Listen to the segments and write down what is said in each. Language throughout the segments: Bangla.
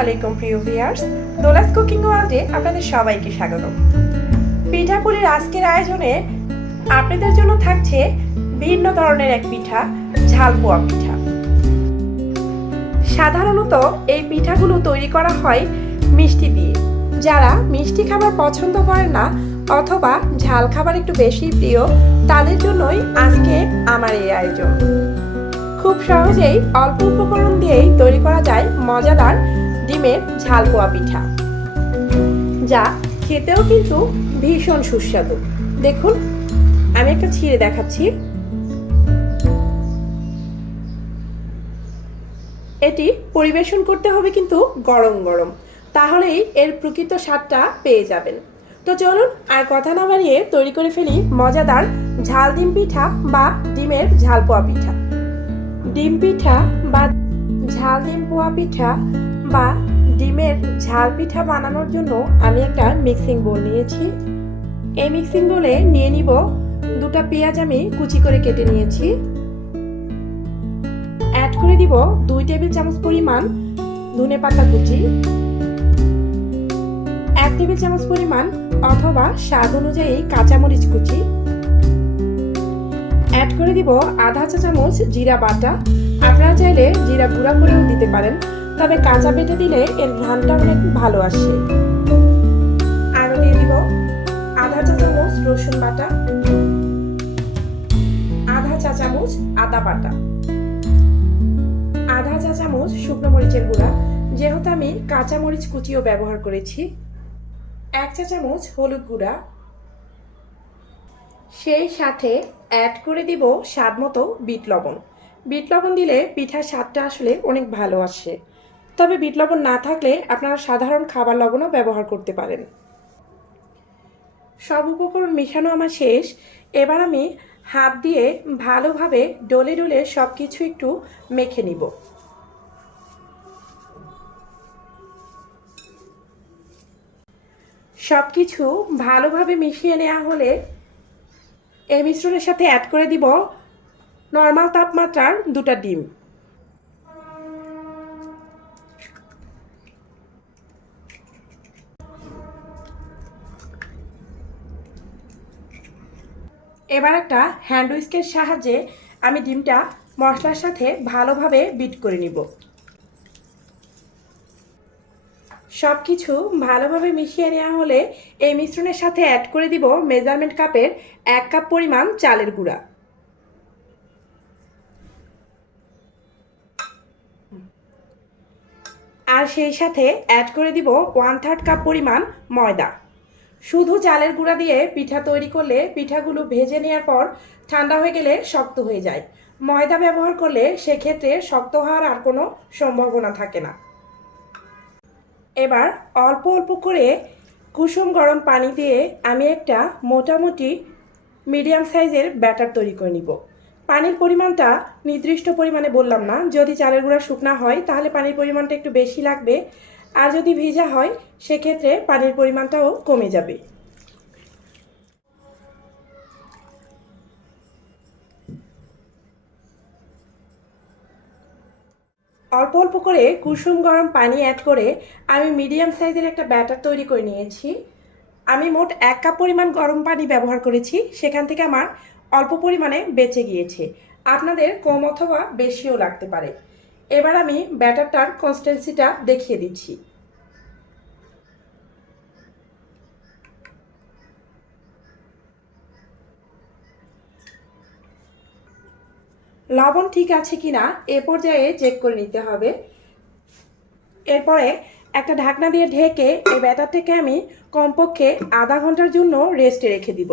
আলাইকুম প্রিয় ভিয়ার্স দোলাস কুকিং ওয়ার্ল্ডে আপনাদের সবাইকে স্বাগত পিঠাপুলির আজকের আয়োজনে আপনাদের জন্য থাকছে ভিন্ন ধরনের এক পিঠা ঝালপোয়া পিঠা। সাধারণত এই পিঠাগুলো তৈরি করা হয় মিষ্টি দিয়ে। যারা মিষ্টি খাবার পছন্দ করে না অথবা ঝাল খাবার একটু বেশি প্রিয়, তাদের জন্যই আজকে আমার এই আয়োজন। খুব সহজেই অল্প উপকরণ দিয়েই তৈরি করা যায় মজাদার ডিমের ঝাল ঝালপোয়া পিঠা। যা খেতেও কিন্তু ভীষণ সুস্বাদু। দেখুন, আমি একটা ছিঁড়ে দেখাচ্ছি। এটি পরিবেশন করতে হবে কিন্তু গরম গরম। তাহলেই এর প্রকৃত স্বাদটা পেয়ে যাবেন। তো চলুন আর কথা না বাড়িয়ে তৈরি করে ফেলি মজাদার ঝাল ডিম পিঠা বা ডিমের ঝালপোয়া পিঠা। ডিম পিঠা বা ঝাল ডিম পোয়া পিঠা বা ডিমের ঝাল পিঠা বানানোর জন্য আমি একটা মিক্সিং বোল নিয়েছি। এই মিক্সিং বোলে নিয়ে নিব দুটো পেঁয়াজ আমি কুচি করে কেটে নিয়েছি। অ্যাড করে দিব দুই টেবিল চামচ পরিমাণ ধনে পাতা কুচি। এক টেবিল চামচ পরিমাণ অথবা স্বাদ অনুযায়ী কাঁচামরিচ কুচি। অ্যাড করে দিব আধা চা চামচ জিরা বাটা। আপনারা চাইলে জিরা গুঁড়া করেও দিতে পারেন। তবে কাঁচা বেটে দিলে এর ঘ্রাণটা অনেক ভালো আসে। আরও দিয়ে দিব আধা চা চামচ রসুন বাটা, আধা চা চামচ আদা বাটা, আধা চা চামচ শুকনো মরিচের গুঁড়া। যেহেতু আমি কাঁচা মরিচ কুচিও ব্যবহার করেছি, এক চা চামচ হলুদ গুঁড়া। সেই সাথে অ্যাড করে দিব স্বাদ মতো বিট লবণ। বিট লবণ দিলে পিঠার স্বাদটা আসলে অনেক ভালো আসে। তবে বিট লবণ না থাকলে আপনারা সাধারণ খাবার লবণও ব্যবহার করতে পারেন। সব উপকরণ মেশানো আমার শেষ। এবার আমি হাত দিয়ে ভালোভাবে ডলে ডলে সব কিছু একটু মেখে নিব। সব কিছু ভালোভাবে মিশিয়ে নেওয়া হলে এই মিশ্রণের সাথে অ্যাড করে দিব নর্মাল তাপমাত্রার দুটা ডিম। এবার একটা হ্যান্ড উইস্কের সাহায্যে আমি ডিমটা মশলার সাথে ভালোভাবে বিট করে নিব। সব কিছু ভালোভাবে মিশিয়ে নেওয়া হলে এই মিশ্রণের সাথে অ্যাড করে দিব মেজারমেন্ট কাপের এক কাপ পরিমাণ চালের গুঁড়া। আর সেই সাথে অ্যাড করে দিব ওয়ান থার্ড কাপ পরিমাণ ময়দা। শুধু চালের গুঁড়া দিয়ে পিঠা তৈরি করলে পিঠাগুলো ভেজে নেওয়ার পর ঠান্ডা হয়ে গেলে শক্ত হয়ে যায়। ময়দা ব্যবহার করলে সেক্ষেত্রে শক্ত হওয়ার আর কোনো সম্ভাবনা থাকে না। এবার অল্প অল্প করে কুসুম গরম পানি দিয়ে আমি একটা মোটামুটি মিডিয়াম সাইজের ব্যাটার তৈরি করে নিব। পানির পরিমাণটা নির্দিষ্ট পরিমাণে বললাম না, যদি চালের গুঁড়া শুকনা হয় তাহলে পানির পরিমাণটা একটু বেশি লাগবে। আর যদি ভিজা হয়, সেক্ষেত্রে পানির পরিমাণটাও কমে যাবে। অল্প অল্প করে কুসুম গরম পানি অ্যাড করে আমি মিডিয়াম সাইজের একটা ব্যাটার তৈরি করে নিয়েছি। আমি মোট এক কাপ পরিমাণ গরম পানি ব্যবহার করেছি, সেখান থেকে আমার অল্প পরিমাণে বেঁচে গিয়েছে। আপনাদের কম অথবা বেশিও লাগতে পারে। এবার আমি ব্যাটারটার কনস্টেন্সিটা দেখিয়ে দিচ্ছি। লবণ ঠিক আছে কিনা এ পর্যায়ে চেক করে নিতে হবে। এরপরে একটা ঢাকনা দিয়ে ঢেকে এই ব্যাটারটাকে আমি কমপক্ষে আধা ঘণ্টার জন্য রেস্টে রেখে দিব।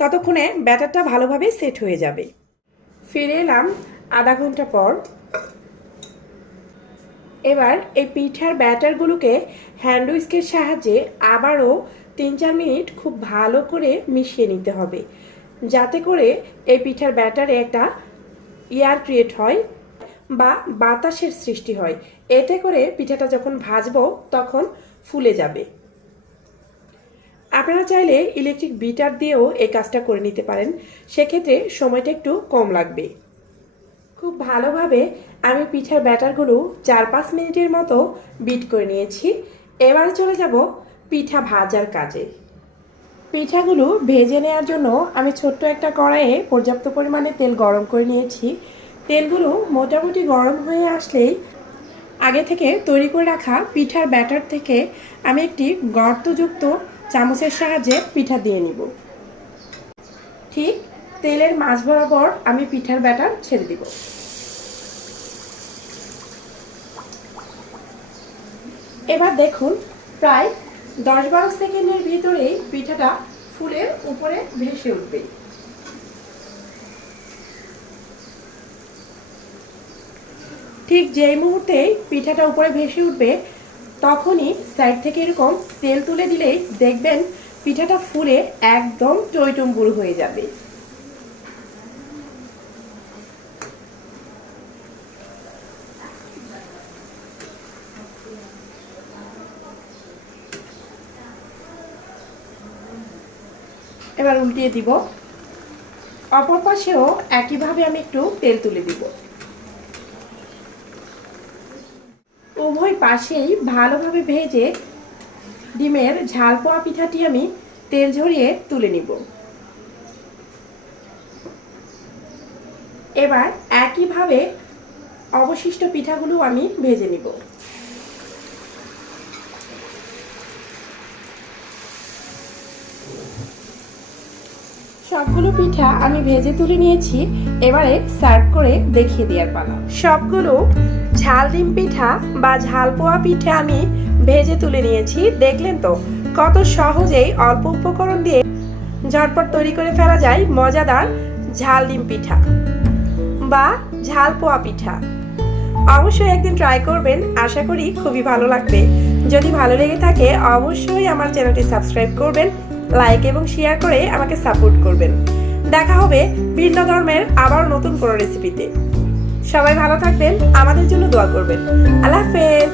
ততক্ষণে ব্যাটারটা ভালোভাবে সেট হয়ে যাবে। ফিরে এলাম আধা ঘণ্টা পর। এবার এই পিঠার ব্যাটারগুলোকে হ্যান্ড উইস্কের সাহায্যে আবারও তিন চার মিনিট খুব ভালো করে মিশিয়ে নিতে হবে। যাতে করে এই পিঠার ব্যাটারে একটা এয়ার ক্রিয়েট হয় বা বাতাসের সৃষ্টি হয়। এতে করে পিঠাটা যখন ভাজবো তখন ফুলে যাবে। আপনারা চাইলে ইলেকট্রিক বিটার দিয়েও এই কাজটা করে নিতে পারেন। সেক্ষেত্রে সময়টা একটু কম লাগবে। খুব ভালোভাবে আমি পিঠার ব্যাটারগুলো চার পাঁচ মিনিটের মতো বিট করে নিয়েছি। এবার চলে যাব পিঠা ভাজার কাজে। পিঠাগুলো ভেজে নেওয়ার জন্য আমি ছোট্ট একটা কড়াইয়ে পর্যাপ্ত পরিমাণে তেল গরম করে নিয়েছি। তেলগুলো মোটামুটি গরম হয়ে আসলেই আগে থেকে তৈরি করে রাখা পিঠার ব্যাটার থেকে আমি একটি গর্তযুক্ত চামচের সাহায্যে পিঠা দিয়ে নিব। ঠিক তেলের মাঝ বরাবর আমি পিঠার ব্যাটার ছেড়ে দিব। এবার দেখুন, প্রায় দশ বারো সেকেন্ডের ভিতরেই পিঠাটা ফুলের উপরে ভেসে উঠবে। ঠিক যেই মুহূর্তে পিঠাটা উপরে ভেসে উঠবে, তখনই সাইড থেকে এরকম তেল তুলে দিলেই দেখবেন পিঠাটা ফুলে একদম টইটুম্বুর হয়ে যাবে। এবার উল্টিয়ে দিব। অপর পাশেও একইভাবে আমি একটু তেল তুলে দিব। উভয় পাশেই ভালোভাবে ভেজে ডিমের ঝাল পোয়া পিঠাটি আমি তেল ঝরিয়ে তুলে নিব। এবার একইভাবে অবশিষ্ট পিঠাগুলো আমি ভেজে নিব। সবগুলো পিঠা আমি ভেজে তুলে নিয়েছি, এবারে সার্ভ করে দেখিয়ে দেওয়ার পালা। সবগুলো ঝাল ডিম পিঠা বা ঝাল পোয়া পিঠা আমি ভেজে তুলে নিয়েছি। দেখলেন তো, কত সহজেই অল্প উপকরণ দিয়ে ঝটপট তৈরি করে ফেলা যায় মজাদার ঝাল ডিম পিঠা বা ঝাল পোয়া পিঠা। অবশ্যই একদিন ট্রাই করবেন, আশা করি খুবই ভালো লাগবে। যদি ভালো লেগে থাকে, অবশ্যই আমার চ্যানেলটি সাবস্ক্রাইব করবেন। লাইক এবং শেয়ার করে আমাকে সাপোর্ট করবেন। দেখা হবে ভিন্ন ধর্মের আবার নতুন কোনো রেসিপিতে সবাই ভালো থাকবেন, আমাদের জন্য দোয়া করবেন। আল্লাহ হাফেজ।